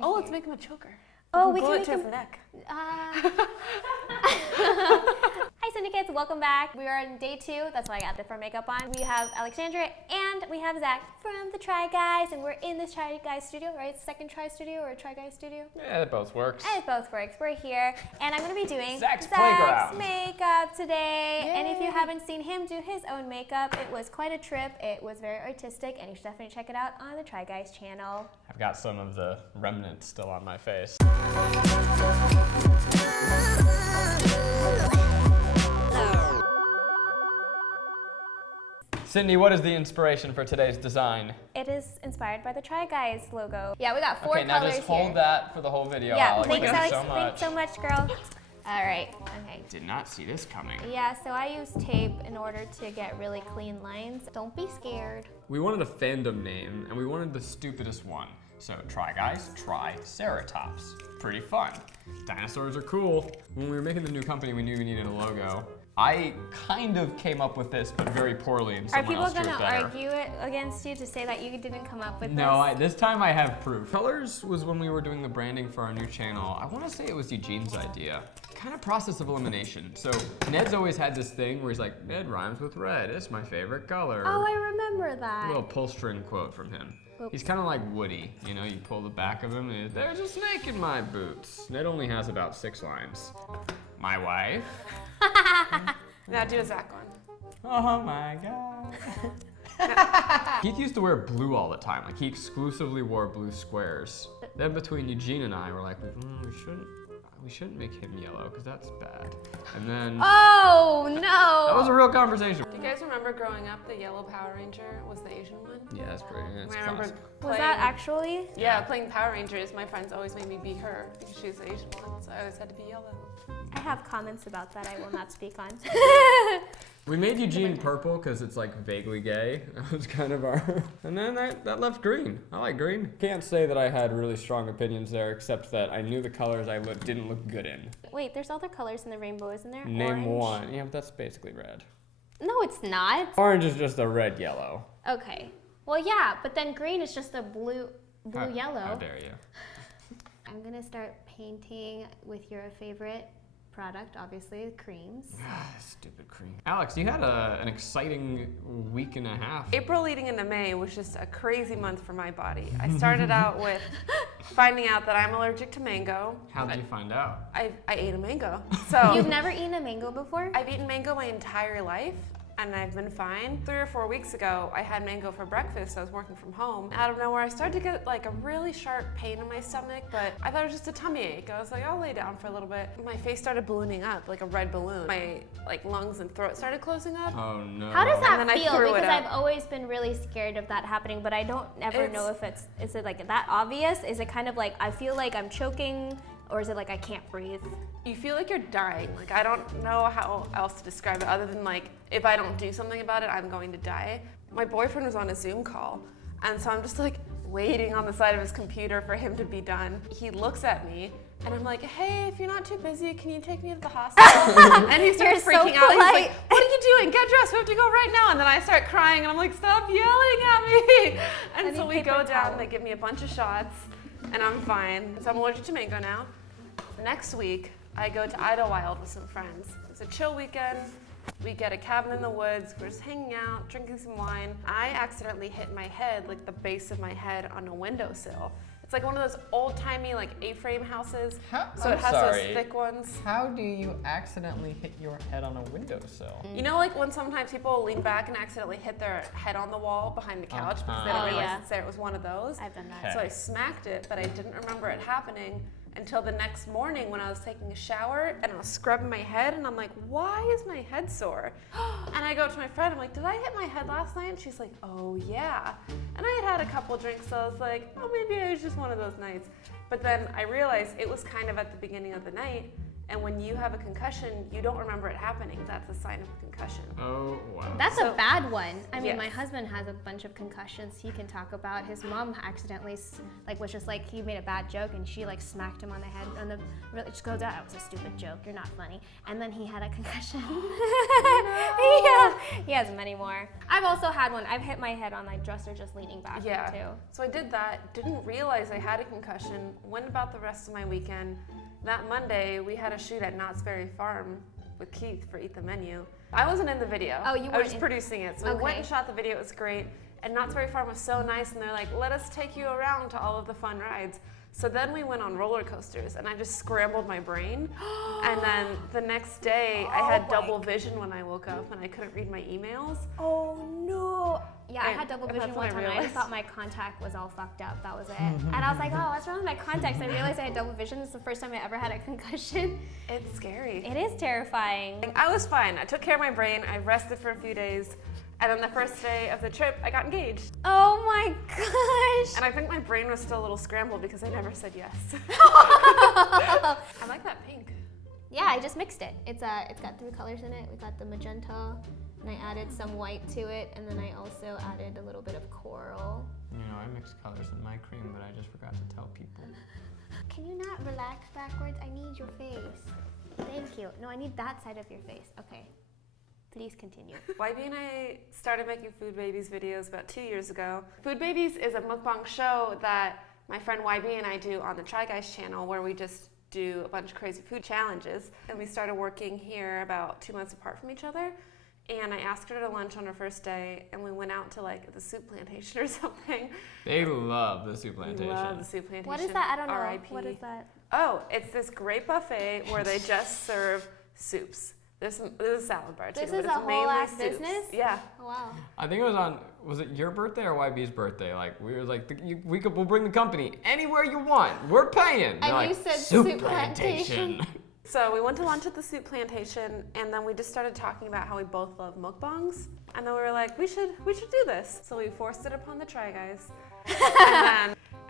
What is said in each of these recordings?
Oh, let's make him a choker. Oh, we can make him him... neck. Hi Syndicates, welcome back. We are on day 2, that's why I got different makeup on. We have Alexandria and we have Zach from the Try Guys, and we're in this Try Guys studio, right? Second Try studio or Try Guys studio? Yeah, it both works. It both works. We're here, and I'm going to be doing Zach's playground makeup today. Yay. And if you haven't seen him do his own makeup, it was quite a trip. It was very artistic, and you should definitely check it out on the Try Guys channel. I've got some of the remnants still on my face. Cindy, what is the inspiration for today's design? It is inspired by the Try Guys logo. Yeah, we got 4 okay, colors now just hold here. that for the whole video, Yeah, Alex. thanks, Alex. so much. Thanks so much, girl. All right, okay. Did not see this coming. Yeah, so I use tape in order to get really clean lines. Don't be scared. We wanted a fandom name, and we wanted the stupidest one. So Try Guys, Triceratops. Pretty fun. Dinosaurs are cool. When we were making the new company, we knew we needed a logo. I kind of came up with this, but very poorly, and Are someone people else drew gonna it better. argue it against you to say that you didn't come up with No, this? this time I have proof. Colors was when we were doing the branding for our new channel. I want to say it was Eugene's idea. Kind of process of elimination. So Ned's always had this thing where he's like, Ned rhymes with red. It's my favorite color. Oh, I remember that. A little pull string quote from him. Oops. He's kind of like Woody. You know, you pull the back of him and there's a snake in my boots. Ned only has about 6 lines. My wife. Now do a Zach one. Oh my God. Keith used to wear blue all the time. Like he exclusively wore blue squares. Then between Eugene and I, we're like, we shouldn't make him yellow because that's bad. And then Oh, no. that was a real conversation. Do you guys remember growing up, the yellow Power Ranger was the Asian one? Yeah, that's pretty. That's I remember classic. Was that actually? Yeah, playing Power Rangers. My friends always made me be her because she was the Asian one, so I always had to be yellow. I have comments about that I will not speak on. We made Eugene purple because it's like vaguely gay. That was kind of our. And then that left green. I like green. Can't say that I had really strong opinions there, except that I knew the colors I didn't look good in. Wait, there's other colors in the rainbow, isn't there? Name Orange? one. Yeah, but that's basically red. No, it's not. Orange is just a red yellow. Okay. Well, yeah, but then green is just a blue yellow. How dare you? I'm gonna start painting with your favorite product, obviously, creams. Stupid cream. Alex, you had an exciting week and a half. April leading into May was just a crazy month for my body. I started out with finding out that I'm allergic to mango. How did you find out? I ate a mango. So You've never eaten a mango before? I've eaten mango my entire life, and I've been fine. 3 or 4 weeks ago, I had mango for breakfast. I was working from home. Out of nowhere, I started to get like a really sharp pain in my stomach, but I thought it was just a tummy ache. I was like, I'll lay down for a little bit. My face started ballooning up like a red balloon. My lungs and throat started closing up. Oh no. How does that And then I feel? threw it Because up. I've always been really scared of that happening, but I don't ever know if is it like that obvious? Is it kind of like I feel like I'm choking, or is it like I can't breathe? You feel like you're dying. Like, I don't know how else to describe it other than like, if I don't do something about it, I'm going to die. My boyfriend was on a Zoom call, and so I'm just like waiting on the side of his computer for him to be done. He looks at me, and I'm like, hey, if you're not too busy, can you take me to the hospital? And he starts You're so freaking out. He's polite. like, what are you doing? Get dressed, we have to go right now. And then I start crying, and I'm like, stop yelling at me. And so need we paper go down, towel. they give me a bunch of shots, and I'm fine. So I'm allergic to mango now. Next week, I go to Idlewild with some friends. It's a chill weekend. We get a cabin in the woods. We're just hanging out, drinking some wine. I accidentally hit my head, like the base of my head, on a windowsill. It's like one of those old-timey, like A-frame houses. So it has those thick ones. How do you accidentally hit your head on a windowsill? You know, like when sometimes people lean back and accidentally hit their head on the wall behind the couch because they Oh, don't realize yeah. it's there. It was one of those. I've done that. Okay. So I smacked it, but I didn't remember it happening until the next morning when I was taking a shower and I was scrubbing my head, and I'm like, why is my head sore? And I go to my friend, I'm like, did I hit my head last night? And she's like, oh yeah. And I had a couple drinks, so I was like, oh, maybe it was just one of those nights. But then I realized it was kind of at the beginning of the night, And when you have a concussion, you don't remember it happening. That's a sign of a concussion. Oh, wow. That's a bad one. I mean, Yes. my husband has a bunch of concussions he can talk about. His mom accidentally, was just like, he made a bad joke and she like smacked him on the head and the really just goes, that was a stupid joke, you're not funny. And then he had a concussion. Yeah, he has many more. I've also had one. I've hit my head on my dresser just leaning back too. So I did that, didn't realize I had a concussion, went about the rest of my weekend. That Monday, we had a shoot at Knott's Berry Farm with Keith for Eat the Menu. I wasn't in the video. Oh, you I was weren't producing it. So we went and shot the video, it was great. And Knott's Berry Farm was so nice, and they're like, let us take you around to all of the fun rides. So then we went on roller coasters, and I just scrambled my brain. And then the next day, I had double vision when I woke up, and I couldn't read my emails. Oh no. Yeah, I And had double that's vision when one I time and I just realized. thought my contact was all fucked up. That was it. And I was like, oh, what's wrong with my contacts? I realized I had double vision. It's the first time I ever had a concussion. It's scary. It is terrifying. I was fine. I took care of my brain. I rested for a few days. And then the first day of the trip, I got engaged. Oh my gosh. And I think my brain was still a little scrambled because I never said yes. I like that pink. Yeah, I just mixed it. It's got 3 colors in it. We got the magenta, and I added some white to it, and then I also added a little bit of coral. You know, I mix colors in my cream, but I just forgot to tell people. Can you not relax backwards? I need your face. Thank you. No, I need that side of your face. Okay. Please continue. YB and I started making Food Babies videos about 2 years ago. Food Babies is a mukbang show that my friend YB and I do on the Try Guys channel, where we just do a bunch of crazy food challenges. And we started working here about 2 months apart from each other. And I asked her to lunch on her first day, and we went out to like the soup plantation or something. They love the soup plantation. We love the soup plantation. What is that? I don't know. R.I.P. What is that? Oh, it's this great buffet where they just serve soups. This is a salad bar too. This but is it's a whole mainly ass soups. business? Yeah. Oh, wow. I think it was it your birthday or YB's birthday? Like, we were like, we'll bring the company anywhere you want. We're paying. And They're you like, said soup plantation. So we went to lunch at the soup plantation, and then we just started talking about how we both love mukbangs. And then we were like, we should do this. So we forced it upon the Try Guys.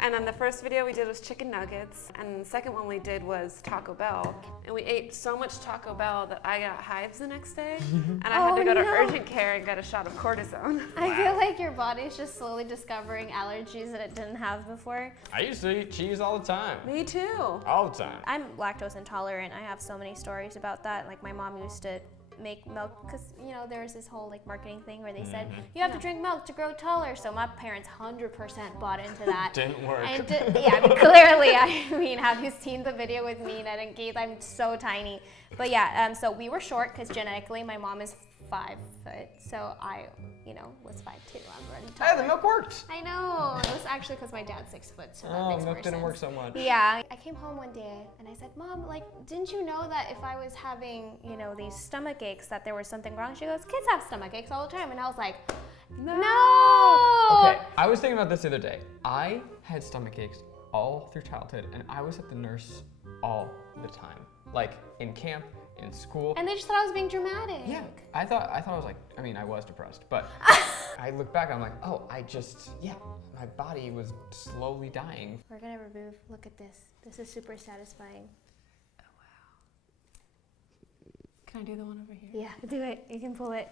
And then the first video we did was chicken nuggets, and the second one we did was Taco Bell. And we ate so much Taco Bell that I got hives the next day, and I had to go to urgent care and get a shot of cortisone. I feel like your body's just slowly discovering allergies that it didn't have before. I used to eat cheese all the time. Me too. All the time. I'm lactose intolerant. I have so many stories about that. Like my mom used to make milk because there's this whole like marketing thing where they said you have to drink milk to grow taller. So my parents 100% bought into that. Didn't work. And yeah, I mean, clearly. I mean, have you seen the video with me and Keith? I'm so tiny. But yeah, so we were short because genetically my mom is 5 foot, so I, was 5'2". I'm running taller. Hey, the milk worked. I know. It was actually because my dad's 6 foot, so that Oh, makes more milk didn't sense. work so much. Yeah. I came home one day and I said, Mom, didn't you know that if I was having, these stomach aches, that there was something wrong? She goes, kids have stomach aches all the time. And I was like, no. Okay, I was thinking about this the other day. I had stomach aches all through childhood, and I was at the nurse all the time. Like in camp, in school. And they just thought I was being dramatic. Yeah, I thought I was like, I was depressed, but I look back, I'm like, oh, my body was slowly dying. We're gonna remove, look at this. This is super satisfying. Oh wow. Can I do the one over here? Yeah, do it. You can pull it.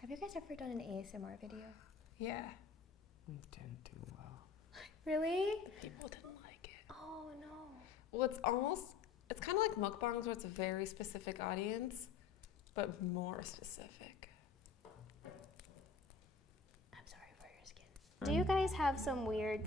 Have you guys ever done an ASMR video? Yeah. Didn't do well. Really? People didn't like it. Oh no. Well, it's kind of like mukbangs where it's a very specific audience, but more specific. I'm sorry for your skin. Do you guys have some weird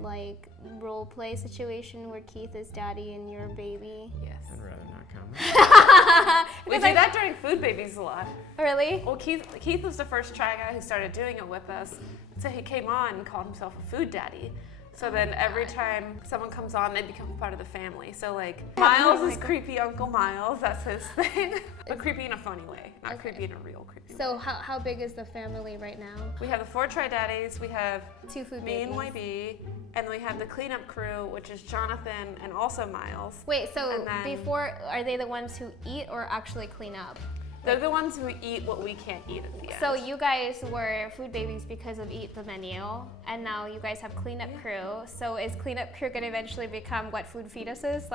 role play situation where Keith is daddy and you're baby? Yes. I'd rather not comment. We do that during Food Babies a lot. Really? Well, Keith was the first Try Guy who started doing it with us. So he came on and called himself a food daddy. So then every time someone comes on, they become part of the family. So Miles is creepy Uncle Miles, that's his thing. But creepy in a funny way, not creepy in a real creepy way. So how big is the family right now? We have the 4 Try Daddies, we have 2 food me babies. and YB, and then we have the cleanup crew, which is Jonathan and also Miles. Wait, so And then- before, are they the ones who eat or actually clean up? They're the ones who eat what we can't eat in the end. So you guys were food babies because of Eat the Menu, and now you guys have cleanup crew. So is cleanup crew gonna eventually become what food fetuses?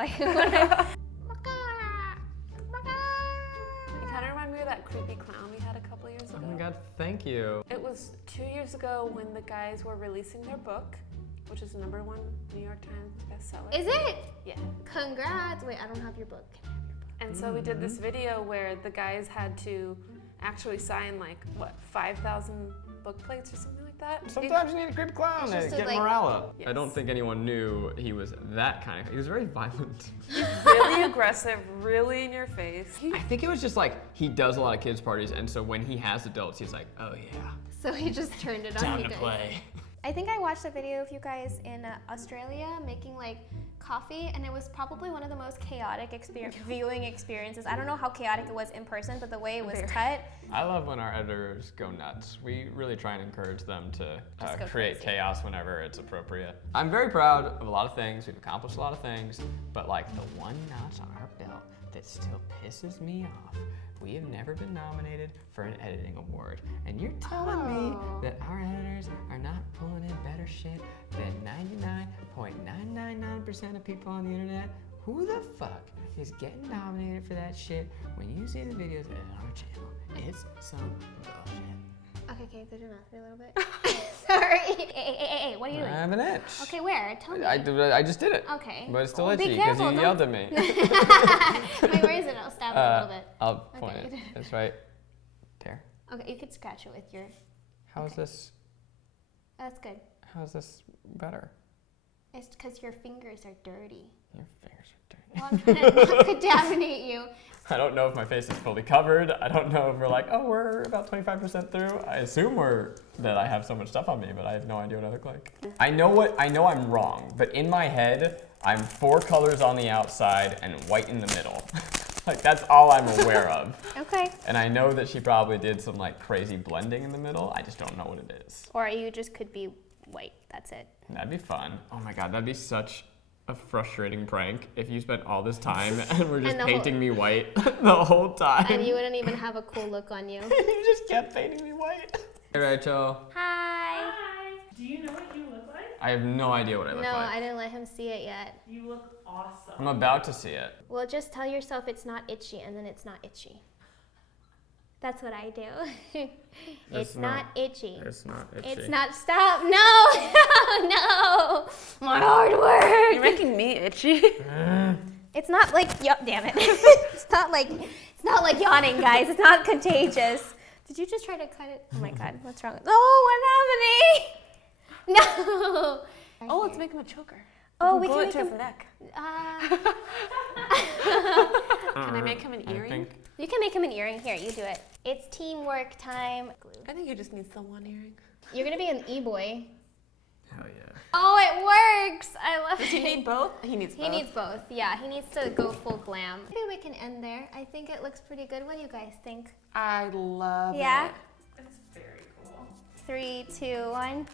god, thank you. It was 2 years ago when the guys were releasing their book, which is the #1 New York Times bestseller. Is it? Yeah. Congrats. Wait, I don't have your book. Can I have your book? And so we did this video where the guys had to actually sign like, what, 5,000 book plates or something like that? Sometimes you need a creepy clown It's to just to, get like- morale up. Yes. I don't think anyone knew he was that kind of. He was very violent. Really aggressive, really in your face. I think it was just like he does a lot of kids parties, and so when he has adults, he's like, oh yeah, So he just turned it on time you to guys. play. I think I watched a video of you guys in Australia making like coffee, and it was probably one of the most chaotic viewing experiences. I don't know how chaotic it was in person, but the way it was cut. I love when our editors go nuts. We really try and encourage them to Just go create crazy. chaos whenever it's appropriate. I'm very proud of a lot of things. We've accomplished a lot of things, but like the one notch on our belt that still pisses me off, we have never been nominated for an editing award. And you're telling me that our editors are not pulling in better shit than 99.999% of people on the internet? Who the fuck is getting nominated for that shit when you see the videos on our channel? It's some bullshit. Okay, can you do math me a little bit? Sorry. Hey, what are you I doing? have an itch. Okay, where? Tell me. I just did it. Okay. But it's still Well, be itchy because careful, you don't- yelled at me. Wait, where is it? I'll stab it a little bit. I'll point Okay. it. It's right there. Okay, you could scratch it with your. How's this? That's good. How's this better? It's because your fingers are dirty. Your fingers are dirty. Well, I'm trying to not contaminate you. I don't know if my face is fully covered. I don't know if we're like, oh, we're about 25% through. I assume that I have so much stuff on me, but I have no idea what I look like. I know I'm wrong, but in my head, I'm 4 colors on the outside and white in the middle. Like that's all I'm aware of. Okay. And I know that she probably did some like crazy blending in the middle. I just don't know what it is. Or you just could be white. That's it. That'd be fun. Oh my god, that'd be such a frustrating prank if you spent all this time and were just And the painting me white the whole time. And you wouldn't even have a cool look on you. You just kept painting me white. Hey Rachel. Hi. Hi. Do you know what you look like? I have no idea what I look No, like. I didn't let him see it yet. You look awesome. I'm about to see it. Well, just tell yourself it's not itchy, and then it's not itchy. That's what I do. It's not itchy. It's not itchy. It's not. Stop. No. No. My hard work. You're making me itchy. It's not like. Damn it. It's not like yawning, guys. It's not contagious. Did you just try to cut it? Oh my god. What's wrong? Oh, what's happening? No. Oh, let's make him a choker. Oh, we Glue can it make to his him. neck. Can Can I make him an earring? think You can make him an earring. Here, you do it. It's teamwork time. I think he just needs the one earring. You're gonna be an e-boy. Hell yeah. Oh, it works! I love Does it. he need both? He needs both. He needs both. Yeah, he needs to go full glam. Maybe we can end there. I think it looks pretty good. What do you guys think? I love Yeah? it. It's very cool. 3, 2, 1.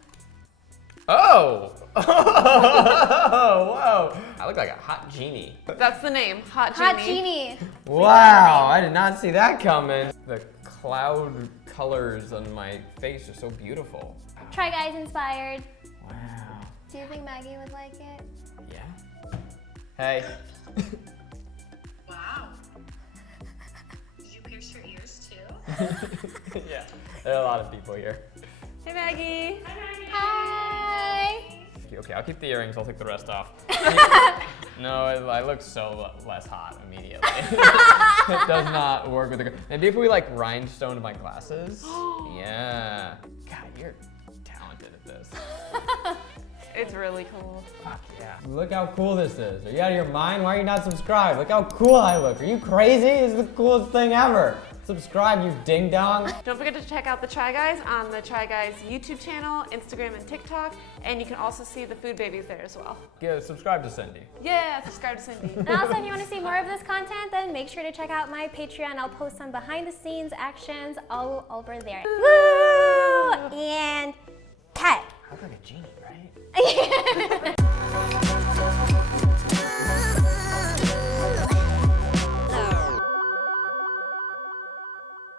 Oh! Whoa! I look like a hot genie. That's the name, Hot Genie. Hot genie. Wow, I did not see that coming. The cloud colors on my face are so beautiful. Try Guys inspired. Wow. Do you think Maggie would like it? Yeah. Hey. Wow. Did you pierce your ears too? Yeah, there are a lot of people here. Hey, Maggie. Hi. Okay, I'll keep the earrings, I'll take the rest off. No, I look so less hot immediately. It does not work with the. Maybe if we like rhinestone my glasses. Yeah. God, you're talented at this. It's really cool. Fuck yeah. Look how cool this is. Are you out of your mind? Why are you not subscribed? Look how cool I look. Are you crazy? This is the coolest thing ever. Subscribe, you ding dong. Don't forget to check out the Try Guys on the Try Guys YouTube channel, Instagram, and TikTok. And you can also see the food babies there as well. Yeah, subscribe to Cindy. Yeah, subscribe to Cindy. And also, if you want to see more of this content, then make sure to check out my Patreon. I'll post some behind the scenes actions all over there. Woo! And cut. I look like a genie, right?